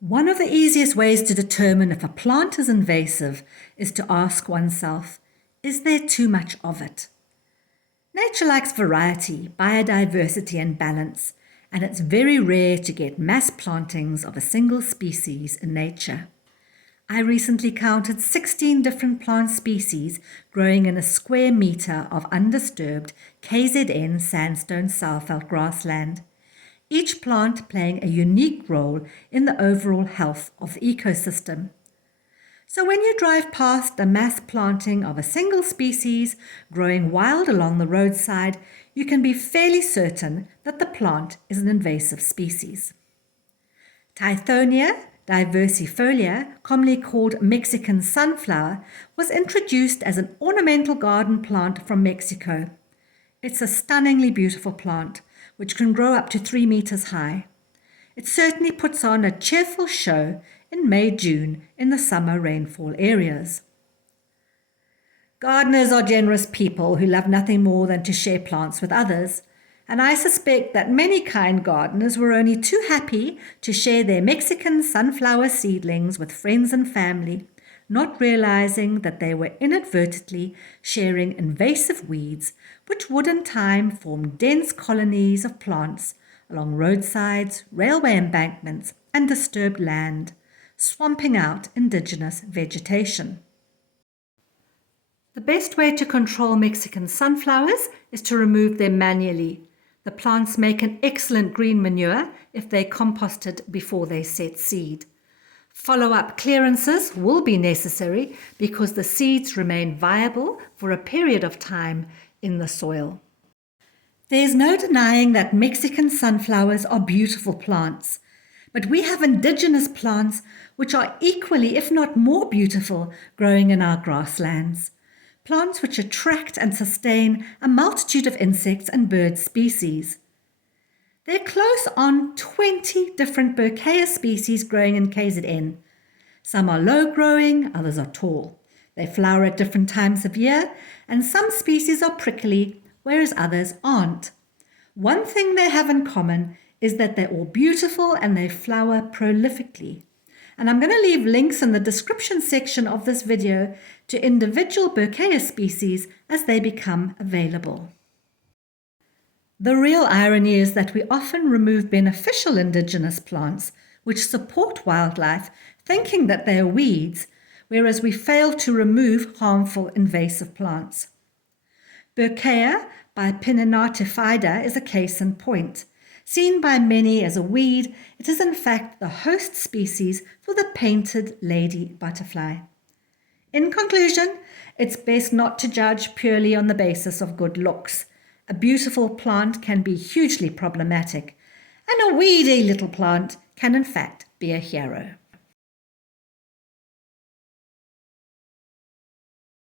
One of the easiest ways to determine if a plant is invasive is to ask oneself, is there too much of it? Nature likes variety, biodiversity and balance, and it's very rare to get mass plantings of a single species in nature. I recently counted 16 different plant species growing in a square meter of undisturbed KZN sandstone sourveld grassland, each plant playing a unique role in the overall health of the ecosystem. So when you drive past a mass planting of a single species growing wild along the roadside, you can be fairly certain that the plant is an invasive species. Tithonia diversifolia, commonly called Mexican sunflower, was introduced as an ornamental garden plant from Mexico. It's a stunningly beautiful plant, which can grow up to 3 meters high. It certainly puts on a cheerful show in May-June in the summer rainfall areas. Gardeners are generous people who love nothing more than to share plants with others, and I suspect that many kind gardeners were only too happy to share their Mexican sunflower seedlings with friends and family, not realizing that they were inadvertently sharing invasive weeds which would in time form dense colonies of plants along roadsides, railway embankments, and disturbed land, swamping out indigenous vegetation. The best way to control Mexican sunflowers is to remove them manually. The plants make an excellent green manure if they're composted before they set seed. Follow-up clearances will be necessary because the seeds remain viable for a period of time in the soil. There's no denying that Mexican sunflowers are beautiful plants, but we have indigenous plants which are equally, if not more beautiful, growing in our grasslands. Plants which attract and sustain a multitude of insects and bird species. There are close on 20 different Berkheya species growing in KZN. Some are low-growing, others are tall. They flower at different times of year, and some species are prickly, whereas others aren't. One thing they have in common is that they're all beautiful and they flower prolifically. And I'm going to leave links in the description section of this video to individual Berkheya species as they become available. The real irony is that we often remove beneficial indigenous plants which support wildlife, thinking that they are weeds, whereas we fail to remove harmful invasive plants. Berkheya by Pinninata fida is a case in point. Seen by many as a weed, it is in fact the host species for the painted lady butterfly. In conclusion, it's best not to judge purely on the basis of good looks. A beautiful plant can be hugely problematic, and a weedy little plant can in fact be a hero.